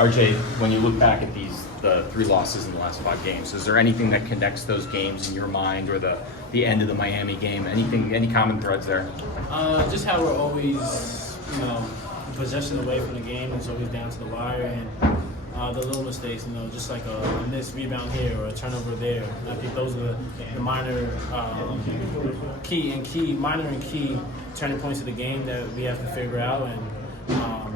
RJ, when you look back at the 3 losses in the last 5 games, is there anything that connects those games in your mind, or the end of the Miami game? Any common threads there? Just how we're always, possession away from the game. It's always down to the wire, and the little mistakes, just like a missed rebound here or a turnover there. I think those are the minor, minor and key turning points of the game that we have to figure out. And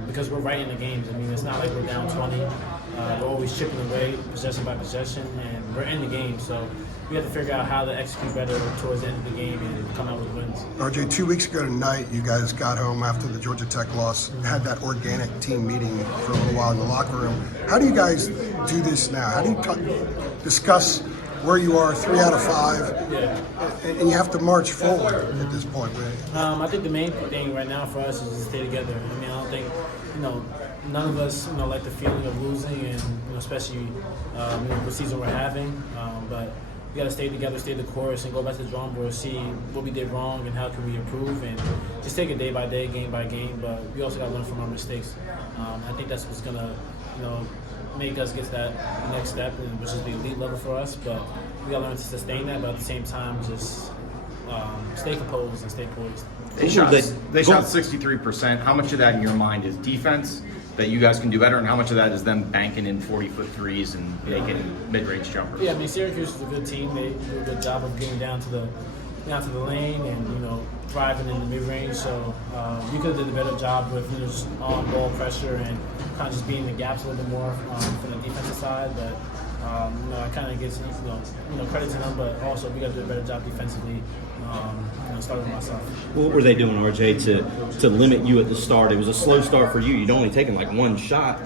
because we're right in the games. I mean, it's not like we're down 20. We're always chipping away, possession by possession, and we're in the game. So we have to figure out how to execute better towards the end of the game and come out with wins. RJ, 2 weeks ago tonight, you guys got home after the Georgia Tech loss, had that organic team meeting for a little while in the locker room. How do you guys do this now? How do you discuss where you are 3 out of 5, and you have to march forward at this point? I think the main thing right now for us is to stay together. I mean, I don't think, none of us, like the feeling of losing, and especially the season we're having. But we got to stay together, stay the course, and go back to the drawing board, see what we did wrong and how can we improve, and just take it day by day, game by game. But we also got to learn from our mistakes. I think that's what's gonna, make us get to that next step, which is the elite level for us. But we got to learn to sustain that, but at the same time, just stay composed and stay poised. They shot 63%. How much of that in your mind is defense that you guys can do better, and how much of that is them banking in 40-foot threes and making mid-range jumpers? Yeah, I mean, Syracuse is a good team. They do a good job of getting down to the lane and driving in the mid-range. So we could have did a better job with just on-ball pressure and kind of just being in the gaps a little bit more from the defensive side. But I kind of get credit to them, but also we got to do a better job defensively. Starting with myself. What were they doing, RJ, to limit you at the start? It was a slow start for you. You'd only taken like 1 shot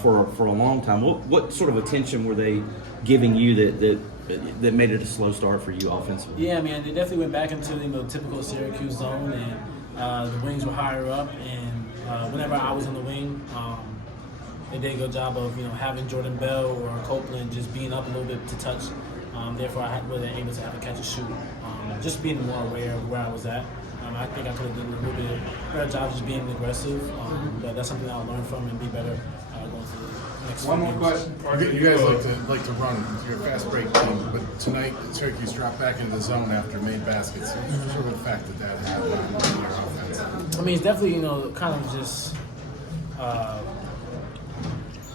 for a long time. What sort of attention were they giving you that made it a slow start for you offensively? Yeah, man, they definitely went back into the typical Syracuse zone, and the wings were higher up. And whenever I was on the wing, they did a good job of having Jordan Bell or Copeland just being up a little bit to touch. Therefore, I wasn't able to have a catch and shoot. Just being more aware of where I was at. I think I could have done a little bit better job just being aggressive. But that's something I'll learn from and be better going forward. One more question. You guys like to run. You're a fast break team, but tonight Syracuse dropped back into the zone after made baskets. What sort of effect did that have on your offense? I mean, it's definitely kind of just.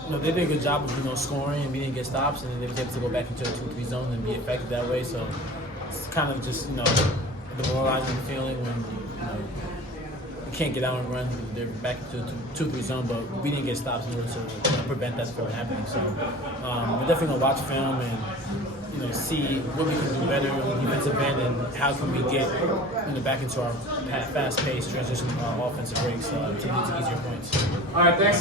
They did a good job of scoring, and we didn't get stops, and then they were able to go back into the 2-3 zone and be effective that way. So it's kind of just demoralizing feeling when you can't get out and run. They're back into the 2-3 zone, but we didn't get stops in order to prevent that from happening. So we're definitely gonna watch film and see what we can do better on the defensive end, and how can we get back into our fast-paced transition offensive breaks to get to easier points. All right, thanks.